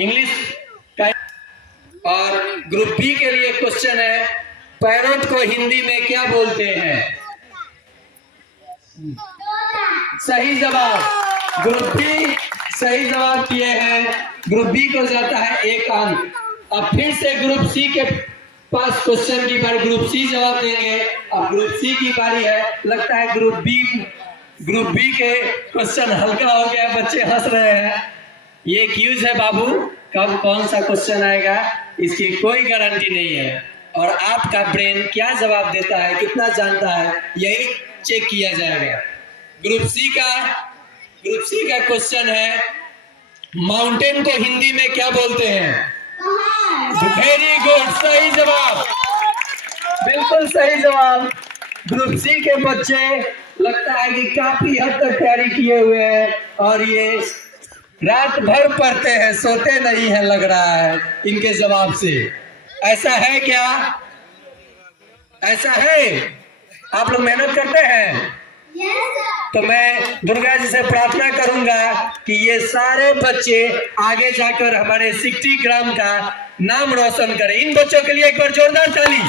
English का। और group B के लिए क्वेश्चन है, पैरोट को हिंदी में क्या बोलते हैं? सही जवाब, ग्रुप बी सही जवाब किए हैं। ग्रुप बी को जाता है 1 अंक। अब फिर से ग्रुप सी के पास क्वेश्चन की बारी, ग्रुप सी जवाब देंगे। अब ग्रुप सी की बारी है। लगता है ग्रुप बी के क्वेश्चन हल्का हो गया, बच्चे हंस रहे हैं। ये क्यूज है बाबू, कब कौन सा क्वेश्चन आएगा इसकी कोई गारंटी नहीं है। और आपका ब्रेन क्या जवाब देता है, कितना जानता है, यही चेक किया जाएगा। ग्रुप सी का क्वेश्चन है, माउंटेन को हिंदी में क्या बोलते हैं? वेरी गुड, सही जवाब, बिल्कुल सही जवाब। ग्रुप सी के बच्चे लगता है कि काफी हद तक तैयारी किए हुए हैं और ये रात भर पढ़ते हैं, सोते नहीं है लग रहा है इनके जवाब से। ऐसा है क्या? ऐसा है? आप लोग मेहनत करते हैं? तो मैं दुर्गा जी से प्रार्थना करूंगा कि ये सारे बच्चे आगे जाकर हमारे 60 ग्राम का नाम रोशन करें। इन बच्चों के लिए एक बार जोरदार ताली।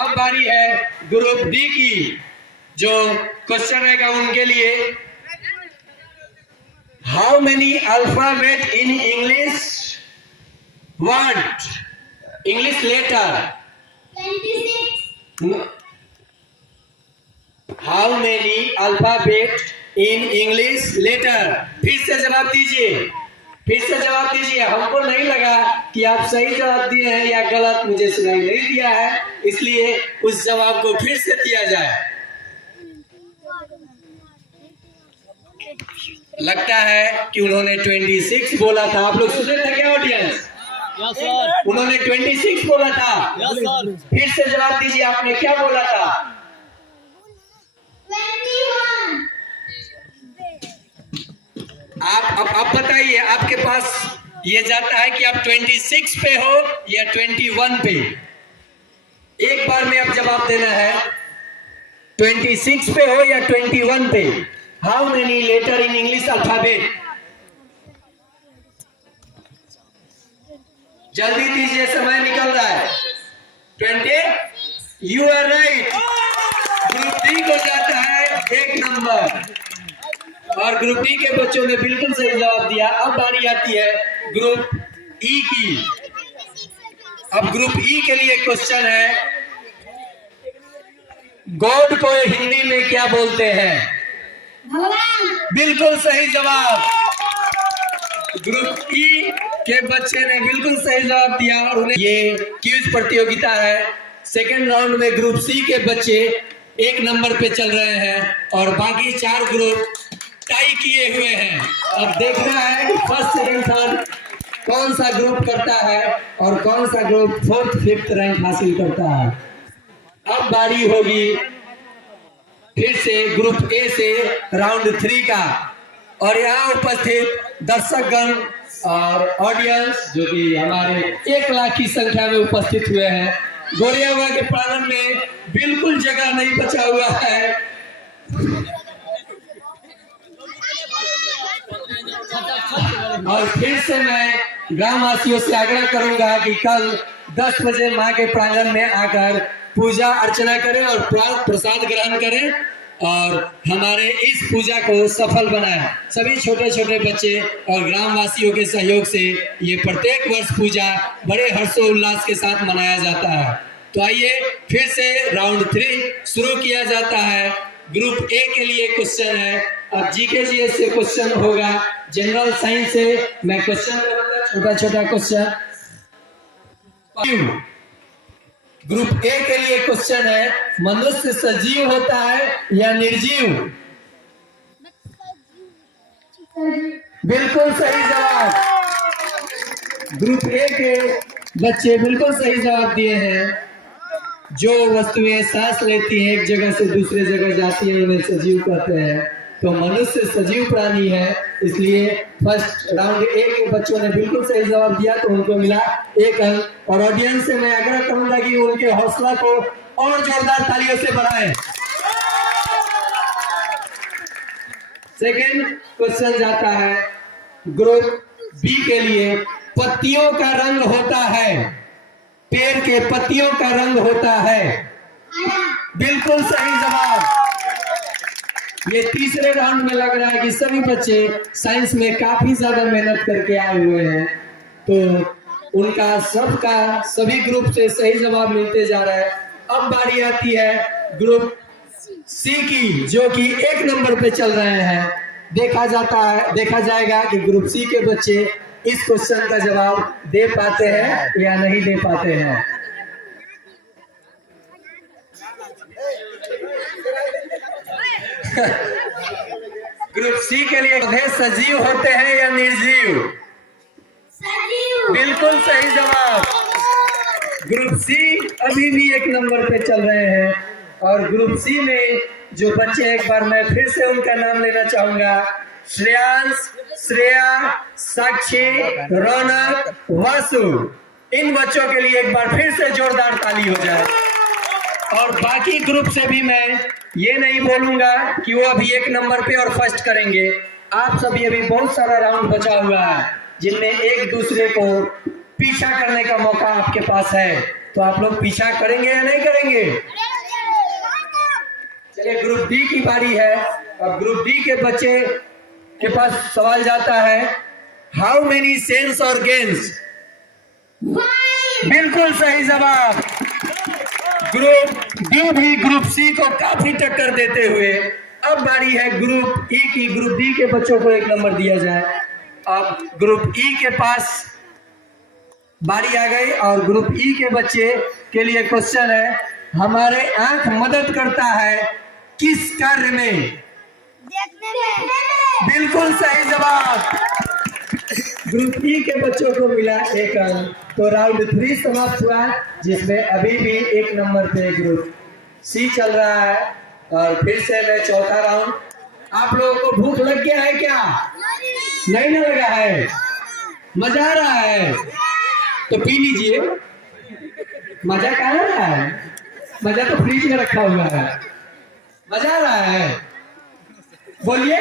अब बारी है ग्रुप डी की, जो क्वेश्चन रहेगा उनके लिए। How many alphabet in English word, English letter? 26। How many alphabet in English letter? फिर से जवाब दीजिए, फिर से जवाब दीजिए। हमको नहीं लगा कि आप सही जवाब दिए हैं या गलत, मुझे सुनाई नहीं दिया है, इसलिए उस जवाब को फिर से दिया जाए। लगता है कि उन्होंने 26 बोला था। आप लोग सुने थे क्या ऑडियंस? Yes sir. उन्होंने 26 बोला था। Yes sir. फिर से जवाब दीजिए, आपने क्या बोला था? 21। आप बताइए, आपके पास ये जाता है कि आप 26 पे हो या 21 पे? एक बार में आप जवाब देना है, 26 पे हो या 21 पे? How many letter in English alphabet? जल्दी दीजिए, समय निकल रहा है। 20? You are right. Group D को जाता है 1 नंबर और ग्रुप डी के बच्चों ने बिल्कुल सही जवाब दिया। अब बारी आती है ग्रुप ई की। अब ग्रुप ई के लिए क्वेश्चन है, गॉड को हिंदी में क्या बोलते हैं? बिल्कुल सही जवाब। ग्रुप ई के बच्चे ने बिल्कुल सही जवाब दिया और उन्हें ये क्विज प्रतियोगिता है। सेकेंड राउंड में ग्रुप सी के बच्चे 1 नंबर पे चल रहे हैं और बाकी 4 ग्रुप टाई किए हुए हैं। अब देखना है कि फर्स्ट सेकेंड थर्ड कौन सा ग्रुप करता है और कौन सा ग्रुप 4th 5th रैंक हासिल करता है। अब बारी होगी फिर से ग्रुप ए से राउंड 3 का और यहाँ उपस्थित दर्शकगण और ऑडियंस जो कि हमारे 1 लाख की संख्या में उपस्थित हुए हैं। गोरियावा के प्रांगण में बिल्कुल जगह नहीं बचा हुआ है। और फिर से मैं ग्रामवासियों से आग्रह करूंगा कि कल 10 बजे मां के प्रांगण में आकर पूजा अर्चना करें और प्रसाद ग्रहण करें और हमारे इस पूजा को सफल बनाएं। सभी छोटे छोटे बच्चे और ग्रामवासियों के सहयोग से ये प्रत्येक वर्ष पूजा बड़े हर्षोल्लास के साथ मनाया जाता है। तो आइए फिर से राउंड 3 शुरू किया जाता है। ग्रुप ए के लिए क्वेश्चन है। अब जीके जीएस से क्वेश्चन होगा, जनरल साइंस से मैं क्वेश्चन करूंगा, छोटा छोटा क्वेश्चन। ग्रुप ए के लिए क्वेश्चन है, मनुष्य सजीव होता है या निर्जीव? बिल्कुल सही जवाब। ग्रुप ए के बच्चे बिल्कुल सही जवाब दिए हैं। जो वस्तुएं सांस लेती हैं, एक जगह से दूसरे जगह जाती हैं, उन्हें सजीव कहते हैं। तो मनुष्य सजीव प्राणी है, इसलिए फर्स्ट राउंड ए के बच्चों ने बिल्कुल सही जवाब दिया तो उनको मिला 1 अंक। और ऑडियंस से मैं आग्रह करूंगा कि उनके हौसला को और जोरदार तालियों से बढ़ाएं। सेकेंड क्वेश्चन जाता है ग्रुप बी के लिए। पत्तियों का रंग होता है, पेड़ के पत्तियों का रंग होता है। बिल्कुल सही जवाब। ये तीसरे राउंड में लग रहा है कि सभी बच्चे साइंस में काफी ज्यादा मेहनत करके आए हुए हैं, तो उनका सबका सभी ग्रुप से सही जवाब मिलते जा रहा है। अब बारी आती है ग्रुप सी की, जो कि 1 नंबर पे चल रहे हैं। देखा जाएगा कि ग्रुप सी के बच्चे इस क्वेश्चन का जवाब दे पाते हैं या नहीं दे पाते हैं। ग्रुप सी के लिए पौधे सजीव होते हैं या निर्जीव? बिल्कुल सही जवाब। ग्रुप सी अभी भी 1 नंबर पे चल रहे हैं। और ग्रुप सी में जो बच्चे, एक बार मैं फिर से उनका नाम लेना चाहूंगा, श्रेयांश, श्रेया, साक्षी, रौनक, वासु। इन बच्चों के लिए एक बार फिर से जोरदार ताली हो जाए। और बाकी ग्रुप से भी मैं ये नहीं बोलूंगा कि वो अभी 1 नंबर पे और फर्स्ट करेंगे। आप सभी अभी बहुत सारा राउंड बचा हुआ है जिनमें एक दूसरे को पीछा करने का मौका आपके पास है, तो आप लोग पीछा करेंगे या नहीं करेंगे? चलिए ग्रुप डी की बारी है। अब ग्रुप डी के बच्चे के पास सवाल जाता है, हाउ मेनी सेंस ऑर्गेन्स? बिल्कुल सही जवाब। ग्रुप डी भी ग्रुप सी को काफी टक्कर देते हुए। अब बारी है ग्रुप ई की। ग्रुप डी के बच्चों को 1 नंबर दिया जाए। अब ग्रुप ई के पास बारी आ गई और ग्रुप ई के बच्चे के लिए क्वेश्चन है, हमारे आंख मदद करता है किस कार्य में? देखने में। बिल्कुल सही जवाब। ग्रुप ई के बच्चों को मिला 1 अंक। तो राउंड 3 समाप्त हुआ, जिसमें अभी भी 1 नंबर पे ग्रुप सी चल रहा है। और फिर से मैं चौथा राउंड। आप लोगों को भूख लग गया है क्या? नहीं ना लगा है? मजा आ रहा है तो पी लीजिए। मजा कहाँ आ रहा है? मजा तो फ्रिज में रखा हुआ है। मजा आ रहा है? बोलिए।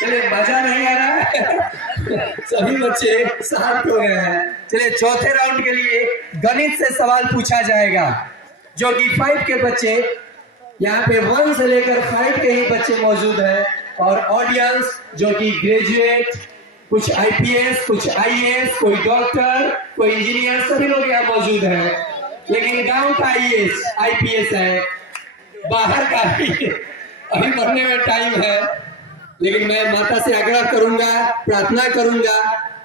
चलिए मजा नहीं आ रहा है। सभी बच्चे शांत हो गए हैं। चलिए चौथे राउंड के लिए गणित से सवाल पूछा जाएगा, जो कि 5 के बच्चे, यहाँ पे 1 से लेकर 5 के ही बच्चे मौजूद हैं। और ऑडियंस जो कि ग्रेजुएट, कुछ आईपीएस, कुछ आईएएस, कोई डॉक्टर, कोई इंजीनियर, सभी लोग यहाँ मौजूद हैं। लेकिन गांव का आईएएस, आईपीएस है, बाहर का भी अभी पढ़ने में टाइम है। लेकिन मैं माता से आग्रह करूंगा, प्रार्थना करूंगा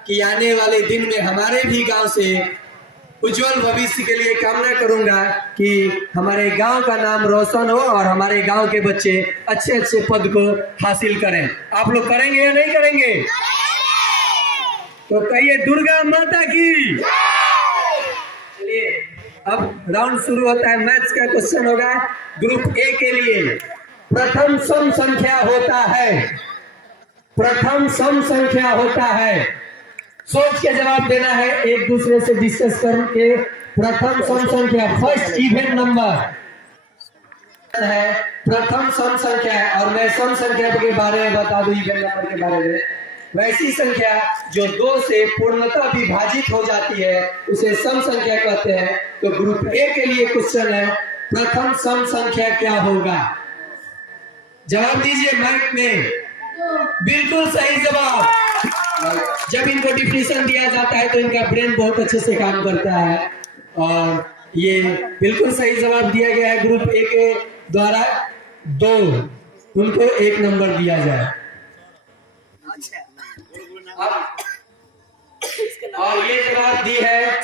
कि आने वाले दिन में हमारे भी गांव से उज्जवल भविष्य के लिए कामना करूंगा कि हमारे गांव का नाम रोशन हो और हमारे गांव के बच्चे अच्छे अच्छे पद को हासिल करें। आप लोग करेंगे या नहीं करेंगे? तो कहिए दुर्गा माता की। चलिए अब राउंड शुरू होता है। मैथ्स का क्वेश्चन होगा ग्रुप ए के लिए। प्रथम सम संख्या होता है। प्रथम सम संख्या होता है। सोच के जवाब देना है, एक दूसरे से डिस्कस करके। प्रथम सम संख्या, फर्स्ट इवन नंबर है प्रथम सम संख्या है। और मैं सम संख्या के बारे में बता दूं, इवन नंबर के बारे में। वैसी संख्या जो 2 से पूर्णतः विभाजित हो जाती है उसे सम संख्या कहते हैं। तो ग्रुप ए के लिए क्वेश्चन है, प्रथम सम संख्या क्या होगा? जवाब दीजिए माइक में। बिल्कुल सही जवाब। जब इनको डिफिनेशन दिया जाता है तो इनका ब्रेन बहुत अच्छे से काम करता है। और ये बिल्कुल सही जवाब दिया गया है ग्रुप ए के द्वारा। 2, उनको 1 नंबर दिया जाए। और ये जवाब दी है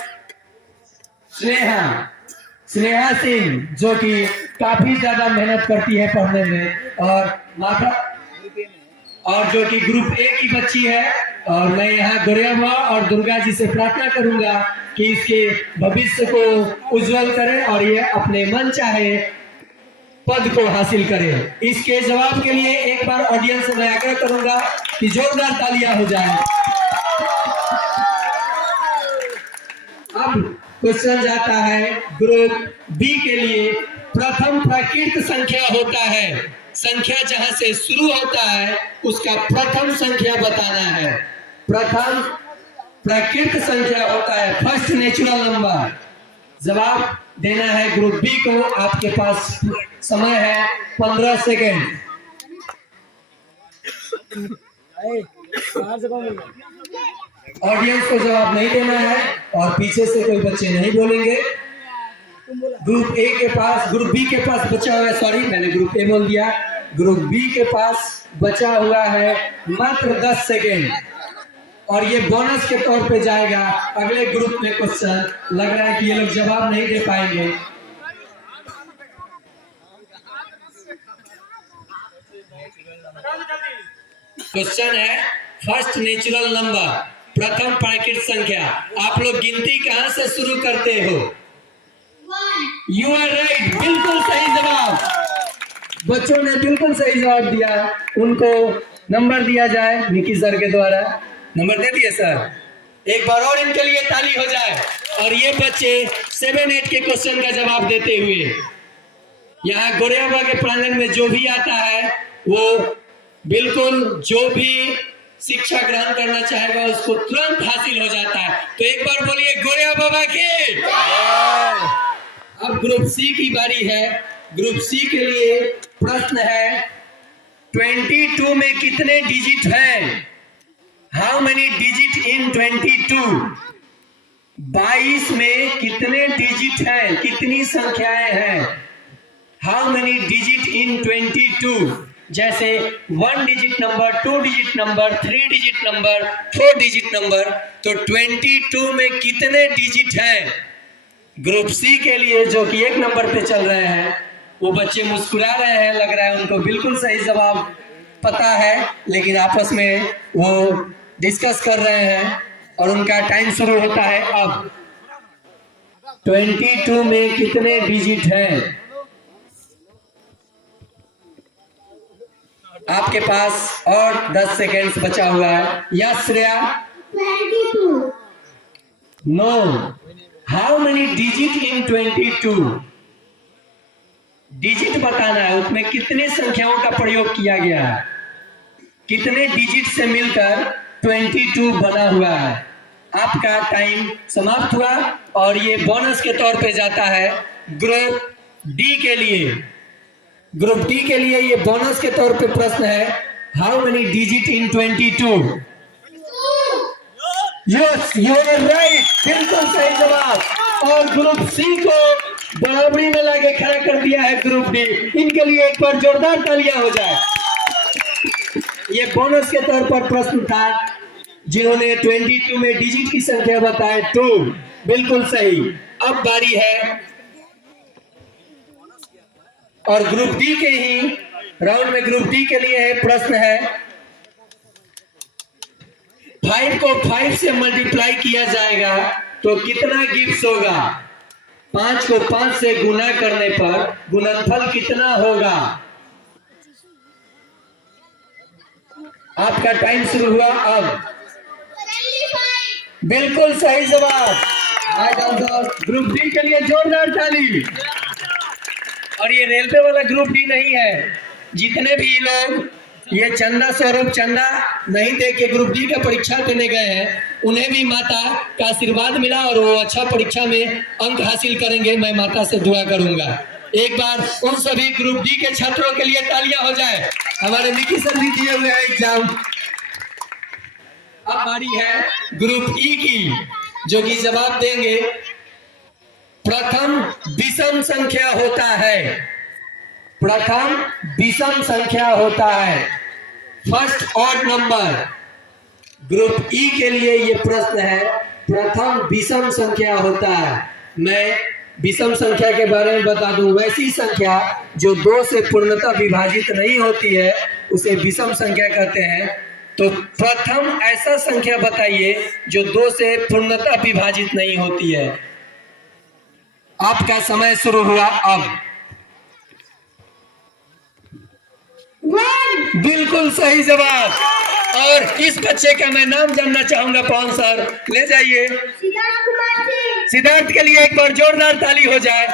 स्नेहा सिंह, जो कि काफी ज्यादा मेहनत करती है पढ़ने में। और जो कि ग्रुप ए की बच्ची है। और मैं यहाँ गौरवा और दुर्गा जी से प्रार्थना करूंगा कि इसके भविष्य को उज्जवल करें और ये अपने मन चाहे पद को हासिल करे। इसके जवाब के लिए एक बार ऑडियंस से मैं आग्रह करूंगा कि जोरदार तालियां हो जाए। अब क्वेश्चन जाता है ग्रुप बी के लिए। प्रथम प्राकृत संख्या होता है, संख्या जहां से शुरू होता है उसका प्रथम संख्या बताना है। प्रथम प्राकृत संख्या होता है फर्स्ट नेचुरल नंबर। जवाब देना है ग्रुप बी को। आपके पास समय है 15 सेकेंड। ऑडियंस को जवाब नहीं देना है और पीछे से कोई बच्चे नहीं बोलेंगे। ग्रुप ए के पास, ग्रुप बी के पास बचा हुआ है, सॉरी मैंने ग्रुप ए बोल दिया, ग्रुप बी के पास बचा हुआ है मात्र 10 सेकेंड और ये बोनस के तौर पे जाएगा अगले ग्रुप में क्वेश्चन। लग रहा है कि ये लोग जवाब नहीं दे पाएंगे। क्वेश्चन है फर्स्ट नेचुरल नंबर, प्रथम प्राकृत संख्या। आप लोग गिनती कहां से शुरू करते हो? यू आर राइट, बिल्कुल सही जवाब। बच्चों ने बिल्कुल सही जवाब दिया, उनको नंबर दिया जाए निकी सर के द्वारा। नंबर दे दिए सर। एक बार और इनके लिए ताली हो जाए। और ये बच्चे 7-8 के क्वेश्चन का जवाब देते हुए यहाँ गोरेबा के प्रांगण में जो भी आता है वो बिल्कुल जो भी शिक्षा ग्रहण करना चाहेगा उसको तुरंत हासिल हो जाता है। तो एक बार बोलिए गोरेबा बाबा की। अब ग्रुप सी की बारी है। ग्रुप सी के लिए प्रश्न है 22 में कितने डिजिट हैं? How many digit in 22? 22 में कितने डिजिट हैं, कितनी संख्याएं हैं? How many digit in 22? जैसे 1 digit number, 2 digit number, 3 digit number, 4 digit number. तो 22 में कितने डिजिट हैं? ग्रुप सी के लिए जो कि 1 नंबर पे चल रहे हैं वो बच्चे मुस्कुरा रहे हैं, लग रहा है उनको बिल्कुल सही जवाब पता है, लेकिन आपस में वो डिस्कस कर रहे हैं और उनका टाइम शुरू होता है अब। 22 में कितने डिजिट हैं? आपके पास और 10 सेकेंड्स बचा हुआ है। Yes Shreya? 22. No. How many digit in 22? Digit बताना है, उसमें कितने संख्याओं का प्रयोग किया गया है, कितने डिजिट से मिलकर 22 बना हुआ है। आपका टाइम समाप्त हुआ और ये बोनस के तौर पे जाता है ग्रुप डी के लिए। ग्रुप डी के लिए ये बोनस के तौर पे प्रश्न है how many digit in 22? Yes, you are right, बिल्कुल सही जवाब। और ग्रुप सी को बराबरी में लाके खड़ा कर दिया है ग्रुप डी। इनके लिए एक बार जोरदार तालियां हो जाए। ये बोनस के तौर पर प्रश्न था। जिन्होंने 22 में डिजिट की संख्या बताए 2, बिल्कुल सही। अब बारी है और ग्रुप डी के ही राउंड में ग्रुप डी के लिए है प्रश्न है 5 को 5 से मल्टीप्लाई किया जाएगा तो कितना गिफ्ट होगा? 5 को 5 से गुना करने पर गुणनफल कितना होगा? आपका टाइम शुरू हुआ अब। 75. बिल्कुल सही जवाब। ग्रुप डी के लिए जोरदार ताली। और ये रेलवे वाला ग्रुप डी नहीं है। जितने भी लोग ये चंदा स्वरूप चंदा नहीं दे के ग्रुप डी का परीक्षा देने गए हैं उन्हें भी माता का आशीर्वाद मिला और वो अच्छा परीक्षा में अंक हासिल करेंगे। मैं माता से दुआ करूंगा। एक बार उन सभी ग्रुप डी के छात्रों के लिए तालियां हो जाए। हमारे निकी सर भी दिए हुए हैं एग्जाम। अब बारी है ग्रुप ई की, जो कि जवाब देंगे प्रथम विषम संख्या होता है। प्रथम विषम संख्या होता है, फर्स्ट ऑड नंबर। ग्रुप ई के लिए ये प्रश्न है प्रथम विषम संख्या होता है। मैं विषम संख्या के बारे में बता दूं, वैसी संख्या जो 2 से पूर्णतः विभाजित नहीं होती है उसे विषम संख्या कहते हैं। तो प्रथम ऐसा संख्या बताइए जो 2 से पूर्णतः विभाजित नहीं होती है। आपका समय शुरू हुआ अब। 1. बिल्कुल सही जवाब। और इस बच्चे का मैं नाम जानना चाहूंगा। पवन सर ले जाइए। सिद्धार्थ कुमार सिंह। सिद्धार्थ के लिए एक बार जोरदार ताली हो जाए।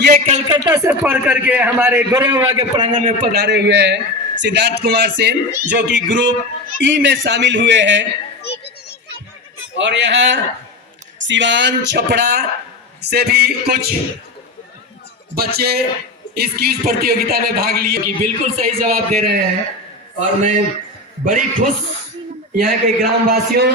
ये कलकत्ता से पढ़ करके हमारे गौरवा के प्रांगण में पधारे हुए हैं सिद्धार्थ कुमार सिंह, जो कि ग्रुप ई में शामिल हुए हैं। और यहाँ सिवान छपरा से भी कुछ बच्चे इस क्विज प्रतियोगिता में भाग लिए कि बिल्कुल सही जवाब दे रहे हैं। और मैं बड़ी खुश, यहाँ के ग्रामवासियों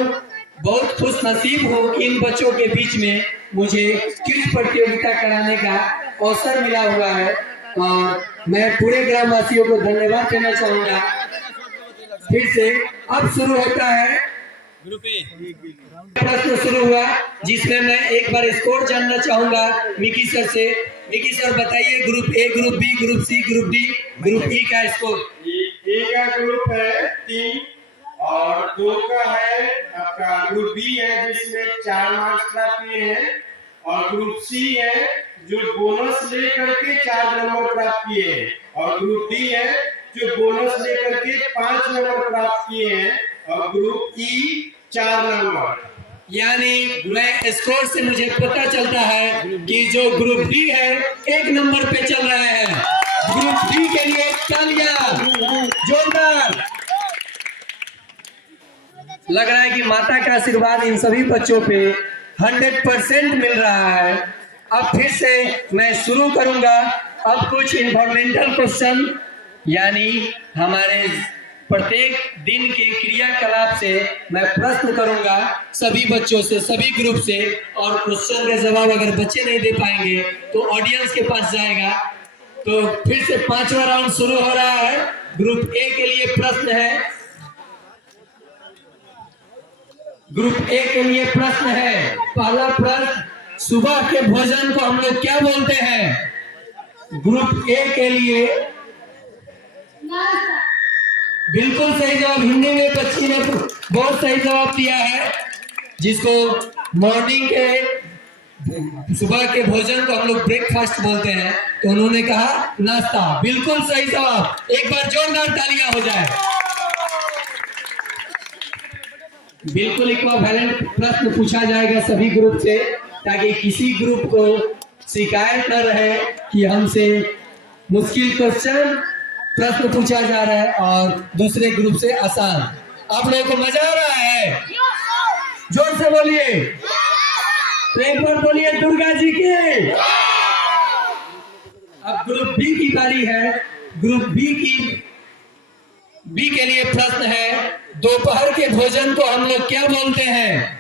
बहुत खुश नसीब हूँ कि इन बच्चों के बीच में मुझे क्विज प्रतियोगिता कराने का अवसर मिला हुआ है। और मैं पूरे ग्रामवासियों को धन्यवाद देना चाहूंगा। फिर से अब शुरू होता है ग्रुप ए। प्रश्न शुरू हुआ, जिसमें मैं एक बार स्कोर जानना चाहूंगा मिकी सर से। मिकी सर बताइए, group A, group B, group C, group D, group E का स्कोर। ए का ग्रुप है 3 और 2 का है आपका ग्रुप बी है जिसमें 4 मार्क्स प्राप्त किए हैं, और ग्रुप सी है जो बोनस लेकर के 4 नंबर प्राप्त किए हैं, और ग्रुप डी है जो बोनस लेकर के 5 नंबर प्राप्त किए हैं, और ग्रुप ई 4 नंबर। यानी मैं स्कोर से मुझे पता चलता है कि जो ग्रुप डी है 1 नंबर पे चल रहे हैं। ग्रुप डी के लिए तालियां जोरदार। लग रहा है कि माता का आशीर्वाद इन सभी बच्चों पे 100% मिल रहा है। अब फिर से मैं शुरू करूंगा। अब कुछ इन्वायरमेंटल क्वेश्चन, यानी हमारे प्रत्येक दिन के क्रियाकलाप से मैं प्रश्न करूंगा सभी बच्चों से, सभी ग्रुप से। और क्वेश्चन का जवाब अगर बच्चे नहीं दे पाएंगे तो ऑडियंस के पास जाएगा। तो फिर से 5वां राउंड शुरू हो रहा है। ग्रुप ए के लिए प्रश्न है, ग्रुप ए के लिए प्रश्न है। पहला प्रश्न, सुबह के भोजन को हम लोग क्या बोलते हैं? ग्रुप ए के लिए नाश्ता। बिल्कुल सही जवाब। हिंदी में बच्ची ने बहुत सही जवाब दिया है, जिसको मॉर्निंग के सुबह के भोजन को हम लोग ब्रेकफास्ट बोलते हैं, तो उन्होंने कहा नाश्ता। बिल्कुल सही जवाब। एक बार जोरदार तालियां हो जाए। बिल्कुल इक्विवेलेंट प्रश्न पूछा जाएगा सभी ग्रुप से, ताकि किसी ग्रुप को शिकायत न रहे कि हमसे मुश्किल क्वेश्चन प्रश्न पूछा जा रहा है और दूसरे ग्रुप से आसान। आप लोगों को मजा आ रहा है? जोर से बोलिए। तो एक बार बोलिए दुर्गा जी की। अब ग्रुप बी की बारी है। ग्रुप बी के लिए प्रश्न है, दोपहर के भोजन को हम लोग क्या बोलते हैं?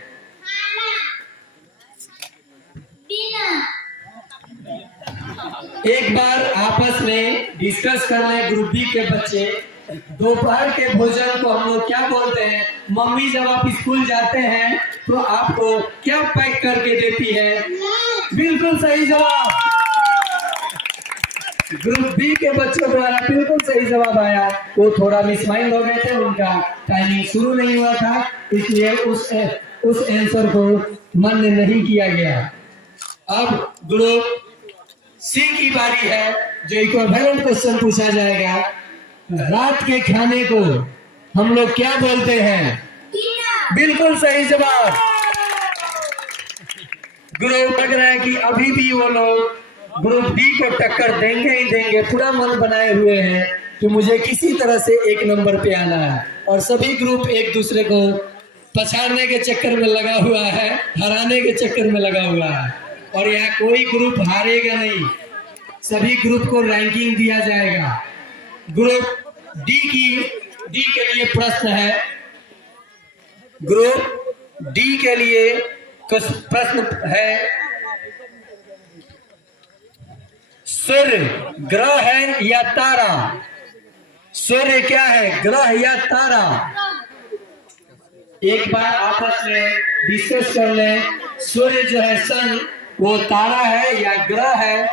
एक बार आपस में डिस्कस कर ले ग्रुप बी के बच्चे, दोपहर के भोजन को हम लोग क्या बोलते हैं? मम्मी जब आप स्कूल जाते हैं तो आपको क्या पैक करके देती है? बिल्कुल सही जवाब। ग्रुप बी के बच्चों द्वारा बिल्कुल सही जवाब आया। वो थोड़ा मिसमाइंड हो गए थे, उनका टाइमिंग शुरू नहीं हुआ था, इसलिए उस आंसर को मान्य नहीं किया गया। अब ग्रुप सी की बारी है, जो इक्विवेलेंट क्वेश्चन पूछा जाएगा। रात के खाने को हम लोग क्या बोलते हैं? बिल्कुल सही जवाब। ग्रुप लग रहा है कि अभी भी वो लोग ग्रुप डी को टक्कर देंगे ही देंगे। पूरा मन बनाए हुए हैं कि मुझे किसी तरह से 1 नंबर पे आना है। और सभी ग्रुप एक दूसरे को पछाड़ने के चक्कर में लगा हुआ है, हराने के चक्कर में लगा हुआ है। और यहाँ कोई ग्रुप हारेगा नहीं, सभी ग्रुप को रैंकिंग दिया जाएगा। ग्रुप डी के लिए प्रश्न है। ग्रुप डी के लिए प्रश्न है, सूर्य ग्रह है या तारा? सूर्य क्या है, ग्रह या तारा? एक बार आपस में डिस्कस कर ले। सूर्य जो है सन, वो तारा है या ग्रह है?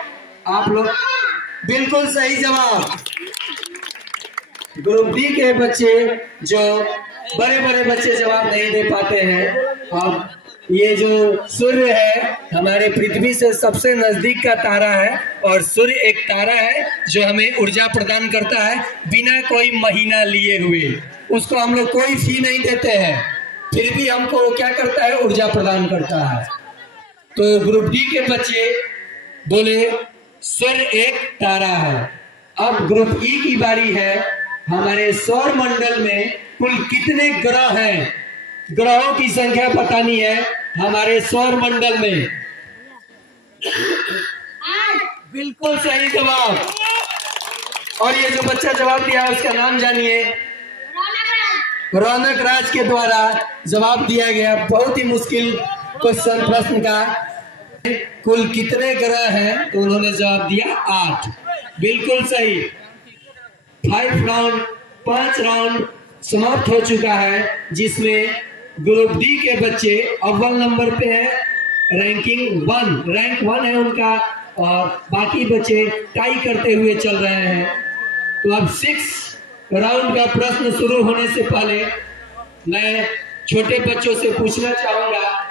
आप लोग बिल्कुल सही जवाब। ग्रुप डी के बच्चे, जो बड़े बड़े बच्चे जवाब नहीं दे पाते हैं। अब ये जो सूर्य है हमारे पृथ्वी से सबसे नजदीक का तारा है, और सूर्य एक तारा है जो हमें ऊर्जा प्रदान करता है बिना कोई महीना लिए हुए। उसको हम लोग कोई फी नहीं देते हैं, फिर भी हमको वो क्या करता है, ऊर्जा प्रदान करता है। तो ग्रुप डी के बच्चे बोले सूर्य एक तारा है। अब ग्रुप ई की बारी है। हमारे सौर मंडल में कुल कितने ग्रह हैं? ग्रहों की संख्या पता नहीं है हमारे सौर मंडल में। बिल्कुल सही जवाब। और ये जो बच्चा जवाब दिया है उसका नाम जानिए। रौनक राज के द्वारा जवाब दिया गया। बहुत ही मुश्किल क्वेश्चन, प्रश्न का कुल कितने ग्रह हैं, तो उन्होंने जवाब दिया 8। बिल्कुल सही। 5 राउंड समाप्त हो चुका है, जिसमें ग्रुप डी के बच्चे अव्वल नंबर पे है, रैंक 1 है उनका, और बाकी बच्चे टाई करते हुए चल रहे हैं। तो अब 6 राउंड का प्रश्न शुरू होने से पहले मैं छोटे बच्चों से पूछना चाहूंगा